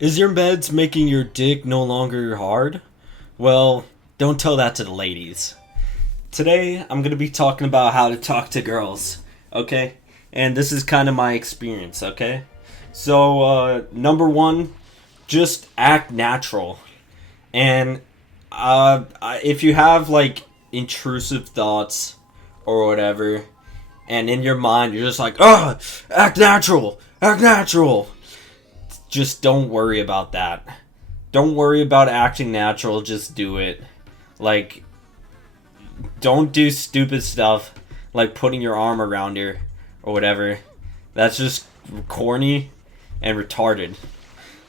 Is your meds making your dick no longer hard? Well, don't tell that to the ladies. Today, I'm going to be talking about how to talk to girls, okay? And this is kind of my experience, okay? So, number one, just act natural. And if you have, like, intrusive thoughts or whatever, and in your mind, you're just like, ugh, act natural, act natual. Just don't worry about that. Don't worry about acting natural, just do it. Like, don't do stupid stuff like putting your arm around her or whatever. That's just corny and retarded.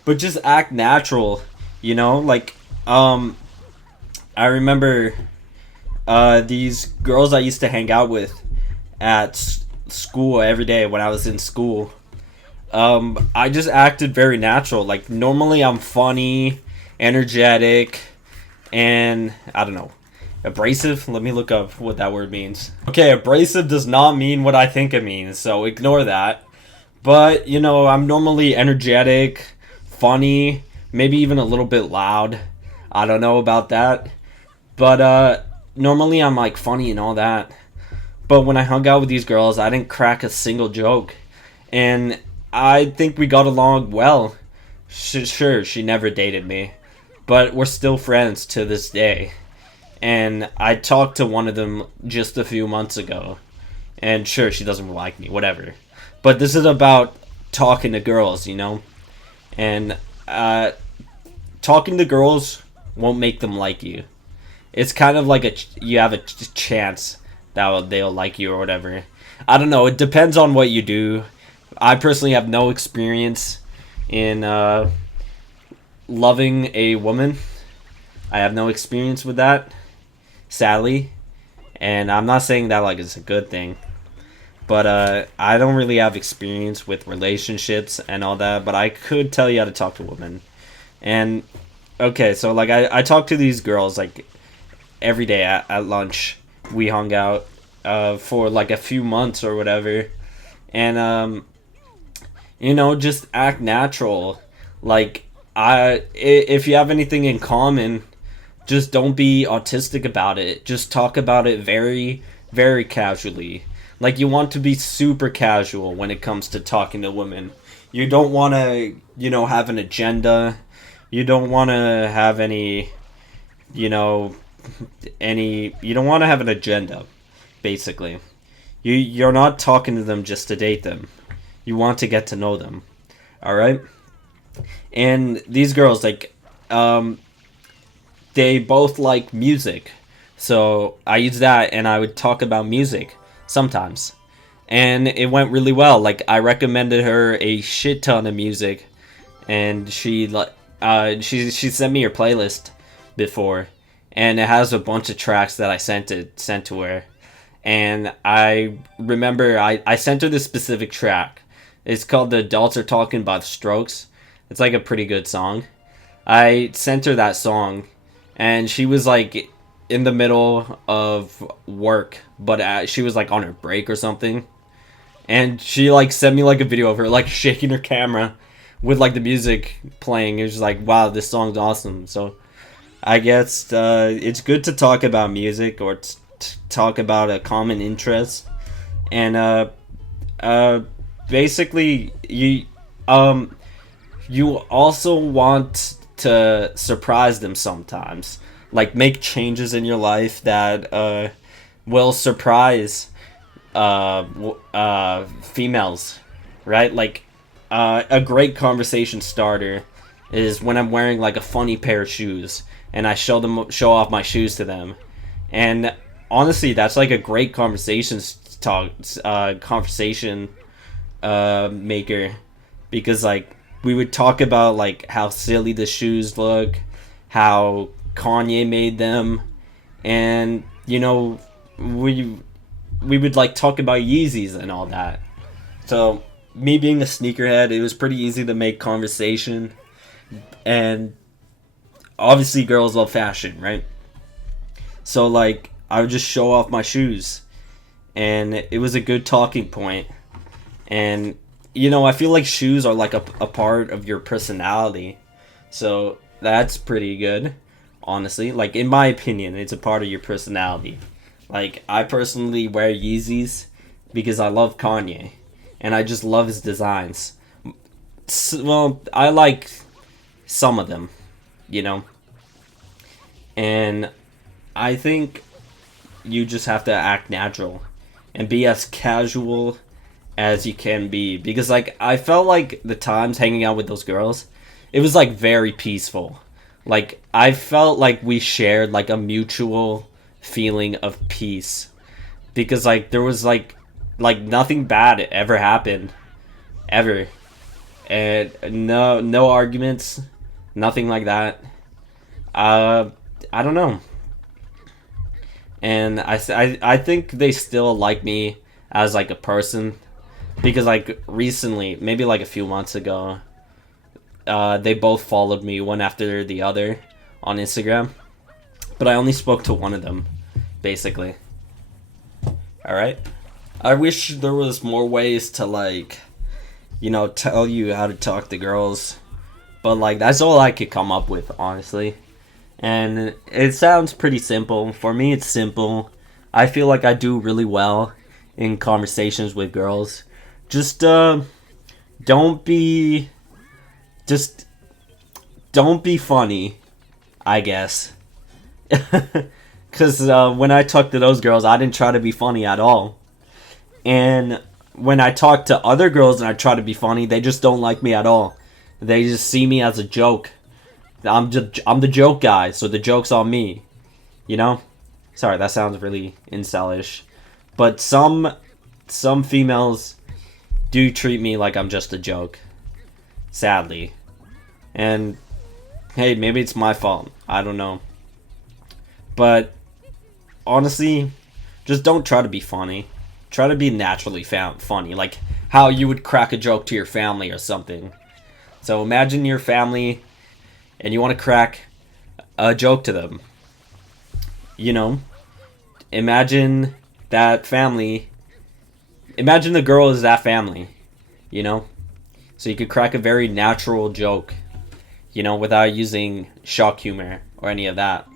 But just act natural, you know? Like, I remember these girls I used to hang out with at school every day when I was in school. I just acted very natural. Like, normally I'm funny, energetic, and, I don't know, abrasive? Let me look up what that word means. Okay, abrasive does not mean what I think it means, so ignore that. But, you know, I'm normally energetic, funny, maybe even a little bit loud. I don't know about that. But, normally I'm, like, funny and all that. But when I hung out with these girls, I didn't crack a single joke. And I think we got along well. Sure, she never dated me. But we're still friends to this day. And I talked to one of them just a few months ago. And sure, she doesn't like me, whatever. But this is about talking to girls, you know? And talking to girls won't make them like you. It's kind of like you have a chance that they'll like you or whatever. I don't know, it depends on what you do. I personally have no experience in loving a woman. I have no experience with that, sadly. And I'm not saying that like it's a good thing. But I don't really have experience with relationships and all that. But I could tell you how to talk to women. And, okay, so like I talk to these girls like every day at lunch. We hung out for like a few months or whatever. And, you know, just act natural. Like, if you have anything in common, just don't be autistic about it. Just talk about it very, very casually. Like, you want to be super casual when it comes to talking to women. You don't want to, you know, have an agenda. You don't want to have any, you know, you don't want to have an agenda, basically. You're not talking to them just to date them. You want to get to know them. Alright? And these girls, like, they both like music. So I used that and I would talk about music sometimes. And it went really well. Like, I recommended her a shit ton of music. And she sent me her playlist before. And it has a bunch of tracks that I sent to her. And I remember I sent her this specific track. It's called The Adults Are Talking by the Strokes. It's like a pretty good song. I sent her that song, and she was like in the middle of work, but she was like on her break or something. And she like sent me like a video of her like shaking her camera with like the music playing. It was just like, wow, this song's awesome. So I guess it's good to talk about music or talk about a common interest. And basically you also want to surprise them sometimes, like make changes in your life that will surprise females, right? Like a great conversation starter is when I'm wearing like a funny pair of shoes and I show off my shoes to them. And honestly, that's like a great conversation maker, because like we would talk about like how silly the shoes look, how Kanye made them, and you know we would like talk about Yeezys and all that. So me being a sneakerhead, it was pretty easy to make conversation. And obviously girls love fashion, right? So like I would just show off my shoes, and it was a good talking point. And you know, I feel like shoes are like a part of your personality. So that's pretty good, honestly. Like, in my opinion, it's a part of your personality. Like, I personally wear Yeezys because I love Kanye. And I just love his designs. Well, I like some of them, you know? And I think you just have to act natural and be as casual as you can be, because like I felt like the times hanging out with those girls, it was like very peaceful. Like I felt like we shared like a mutual feeling of peace, because like there was like nothing bad ever happened ever, and no arguments, nothing like that. I don't know. And I think they still like me as like a person, because like recently, maybe like a few months ago, they both followed me one after the other on Instagram, but I only spoke to one of them, basically. All right. I wish there was more ways to like, you know, tell you how to talk to girls, but like that's all I could come up with, honestly. And it sounds pretty simple. For me, it's simple. I feel like I do really well in conversations with girls. Just don't be just don't be funny, I guess. Cuz when I talk to those girls, I didn't try to be funny at all. And when I talk to other girls and I try to be funny, they just don't like me at all. They just see me as a joke. I'm the joke guy, so the joke's on me. You know? Sorry, that sounds really incelish. But some females do treat me like I'm just a joke. Sadly. And hey, maybe it's my fault. I don't know. But honestly, just don't try to be funny. Try to be naturally funny, like how you would crack a joke to your family or something. So imagine your family and you want to crack a joke to them. You know, imagine that family. Imagine the girl is that family, you know? So you could crack a very natural joke, you know, without using shock humor or any of that.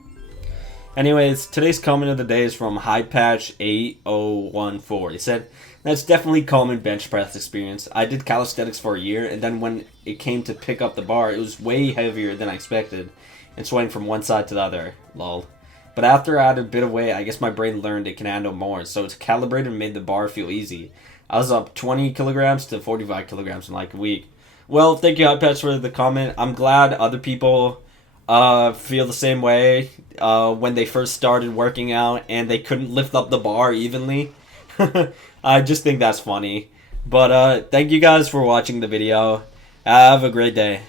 Anyways, today's comment of the day is from HighPatch8014. He said, "That's definitely common bench press experience. I did calisthenics for a year, and then when it came to pick up the bar, it was way heavier than I expected, and swaying from one side to the other. Lol. But after I added a bit of weight, I guess my brain learned it can handle more, so it's calibrated and made the bar feel easy. I was up 20 kilograms to 45 kilograms in like a week." Well, thank you, HighPatch, for the comment. I'm glad other people feel the same way when they first started working out and they couldn't lift up the bar evenly. I just think that's funny. But thank you guys for watching the video. Have a great day.